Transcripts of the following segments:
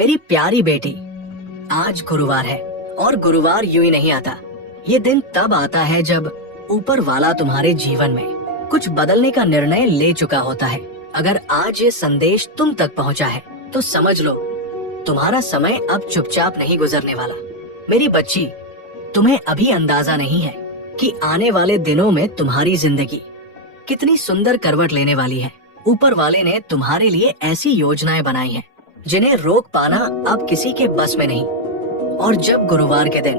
मेरी प्यारी बेटी, आज गुरुवार है और गुरुवार यूं ही नहीं आता। ये दिन तब आता है जब ऊपर वाला तुम्हारे जीवन में कुछ बदलने का निर्णय ले चुका होता है। अगर आज ये संदेश तुम तक पहुंचा है तो समझ लो तुम्हारा समय अब चुपचाप नहीं गुजरने वाला। मेरी बच्ची, तुम्हें अभी अंदाजा नहीं है कि आने वाले दिनों में तुम्हारी जिंदगी कितनी सुंदर करवट लेने वाली है। ऊपर वाले ने तुम्हारे लिए ऐसी योजनाएं बनाई हैं जिन्हें रोक पाना अब किसी के बस में नहीं। और जब गुरुवार के दिन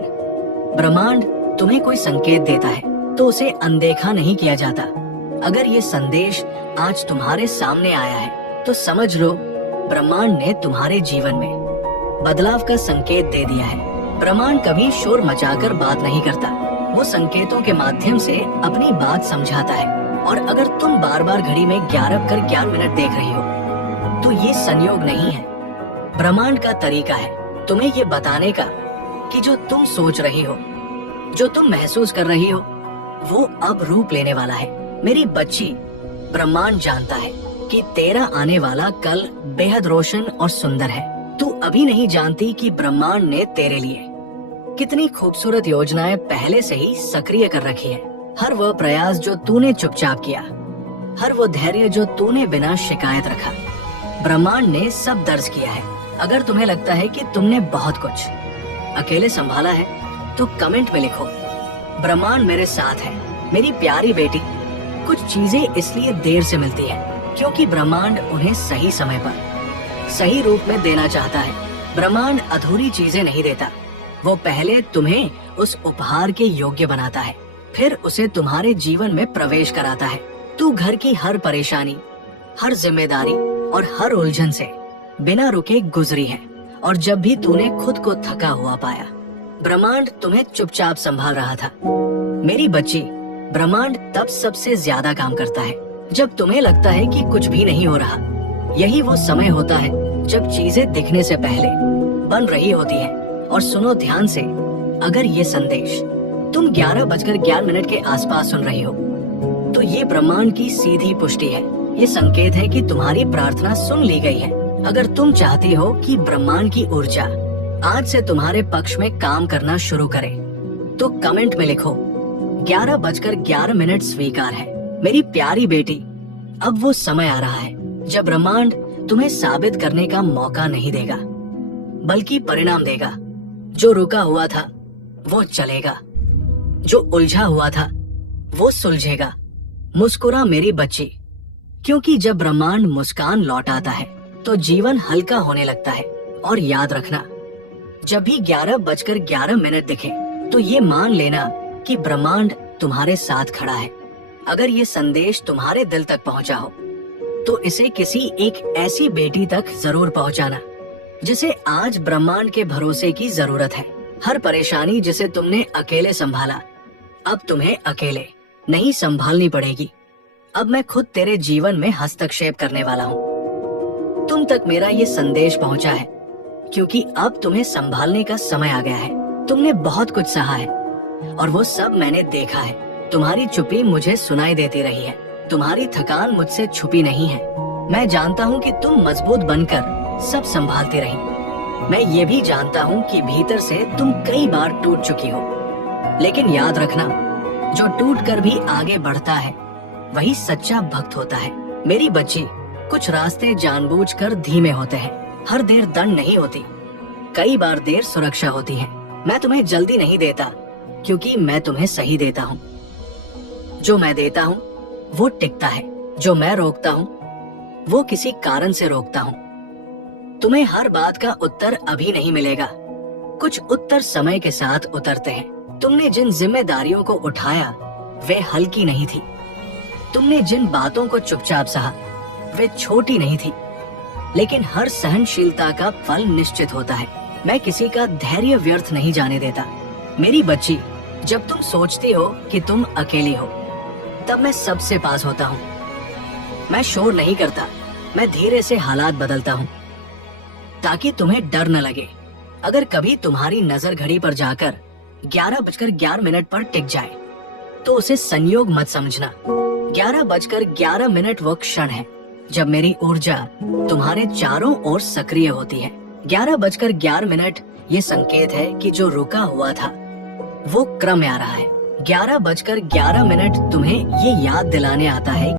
ब्रह्मांड तुम्हें कोई संकेत देता है तो उसे अनदेखा नहीं किया जाता। अगर ये संदेश आज तुम्हारे सामने आया है तो समझ लो ब्रह्मांड ने तुम्हारे जीवन में बदलाव का संकेत दे दिया है। ब्रह्मांड कभी शोर मचाकर बात नहीं करता, वो संकेतों के माध्यम से अपनी बात समझाता है। और अगर तुम बार बार घड़ी में 11:11 देख रही हो तो ये संयोग नहीं है, ब्रह्मांड का तरीका है तुम्हें ये बताने का कि जो तुम सोच रही हो, जो तुम महसूस कर रही हो, वो अब रूप लेने वाला है। मेरी बच्ची, ब्रह्मांड जानता है कि तेरा आने वाला कल बेहद रोशन और सुंदर है। तू अभी नहीं जानती कि ब्रह्मांड ने तेरे लिए कितनी खूबसूरत योजनाएं पहले से ही सक्रिय कर रखी है। हर वो प्रयास जो तूने चुपचाप किया, हर वो धैर्य जो तूने बिना शिकायत रखा, ब्रह्मांड ने सब दर्ज किया है। अगर तुम्हें लगता है कि तुमने बहुत कुछ अकेले संभाला है तो कमेंट में लिखो, ब्रह्मांड मेरे साथ है। मेरी प्यारी बेटी, कुछ चीजें इसलिए देर से मिलती है क्योंकि ब्रह्मांड उन्हें सही समय पर सही रूप में देना चाहता है। ब्रह्मांड अधूरी चीजें नहीं देता, वो पहले तुम्हें उस उपहार के योग्य बनाता है, फिर उसे तुम्हारे जीवन में प्रवेश कराता है। तू घर की हर परेशानी, हर जिम्मेदारी और हर उलझन से बिना रुके गुजरी है। और जब भी तूने खुद को थका हुआ पाया, ब्रह्मांड तुम्हें चुपचाप संभाल रहा था। मेरी बच्ची, ब्रह्मांड तब सबसे ज्यादा काम करता है जब तुम्हें लगता है कि कुछ भी नहीं हो रहा। यही वो समय होता है जब चीजें दिखने से पहले बन रही होती है। और सुनो ध्यान से, अगर ये संदेश तुम 11:11 के आसपास सुन रही हो तो ये ब्रह्मांड की सीधी पुष्टि है। ये संकेत है कि तुम्हारी प्रार्थना सुन ली गई है। अगर तुम चाहती हो कि ब्रह्मांड की ऊर्जा आज से तुम्हारे पक्ष में काम करना शुरू करे तो कमेंट में लिखो, 11:11 स्वीकार है। मेरी प्यारी बेटी, अब वो समय आ रहा है जब ब्रह्मांड तुम्हें साबित करने का मौका नहीं देगा बल्कि परिणाम देगा। जो रुका हुआ था वो चलेगा, जो उलझा हुआ था वो सुलझेगा। मुस्कुरा मेरी बच्ची, क्योंकि जब ब्रह्मांड मुस्कान लौटाता है तो जीवन हल्का होने लगता है। और याद रखना, जब भी 11:11 दिखे तो ये मान लेना कि ब्रह्मांड तुम्हारे साथ खड़ा है। अगर ये संदेश तुम्हारे दिल तक पहुंचा हो तो इसे किसी एक ऐसी बेटी तक जरूर पहुंचाना जिसे आज ब्रह्मांड के भरोसे की जरूरत है। हर परेशानी जिसे तुमने अकेले संभाला, अब तुम्हें अकेले नहीं संभालनी पड़ेगी। अब मैं खुद तेरे जीवन में हस्तक्षेप करने वाला हूँ। तुम तक मेरा ये संदेश पहुंचा है क्योंकि अब तुम्हें संभालने का समय आ गया है। तुमने बहुत कुछ सहा है और वो सब मैंने देखा है। तुम्हारी चुप्पी मुझे सुनाई देती रही है, तुम्हारी थकान मुझसे छुपी नहीं है। मैं जानता हूँ कि तुम मजबूत बनकर सब संभालती रही। मैं ये भी जानता हूँ कि भीतर से तुम कई बार टूट चुकी हो, लेकिन याद रखना, जो टूट कर भी आगे बढ़ता है वही सच्चा भक्त होता है। मेरी बच्ची, कुछ रास्ते जानबूझकर धीमे होते हैं। हर देर दंड नहीं होती, कई बार देर सुरक्षा होती है। मैं तुम्हें जल्दी नहीं देता क्योंकि मैं तुम्हें सही देता हूँ। जो मैं देता हूँ वो टिकता है, जो मैं रोकता हूँ वो किसी कारण से रोकता हूँ। तुम्हें हर बात का उत्तर अभी नहीं मिलेगा, कुछ उत्तर समय के साथ उतरते हैं। तुमने जिन जिम्मेदारियों को उठाया वे हल्की नहीं थी, तुमने जिन बातों को चुपचाप सहा वे छोटी नहीं थी, लेकिन हर सहनशीलता का फल निश्चित होता है। मैं किसी का धैर्य व्यर्थ नहीं जाने देता। मेरी बच्ची, जब तुम सोचती हो कि तुम अकेली हो तब मैं सबसे पास होता हूँ। मैं शोर नहीं करता, मैं धीरे से हालात बदलता हूँ ताकि तुम्हें डर न लगे। अगर कभी तुम्हारी नजर घड़ी पर जाकर 11:11 पर टिक जाए तो उसे संयोग मत समझना। 11:11 वो क्षण है जब मेरी ऊर्जा तुम्हारे चारों ओर सक्रिय होती है। 11:11 ये संकेत है कि जो रुका हुआ था वो क्रम में आ रहा है। 11:11 तुम्हें ये याद दिलाने आता है